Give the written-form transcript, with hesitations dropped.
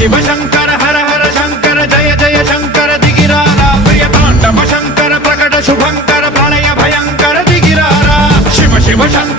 शिव शंकर हर हर शंकर जय जय शंकर दिगिरारा प्रिय तांडव शंकर प्रकट शुभंकर प्रलय भयंकर दिगिरारा शिव शिव शंकर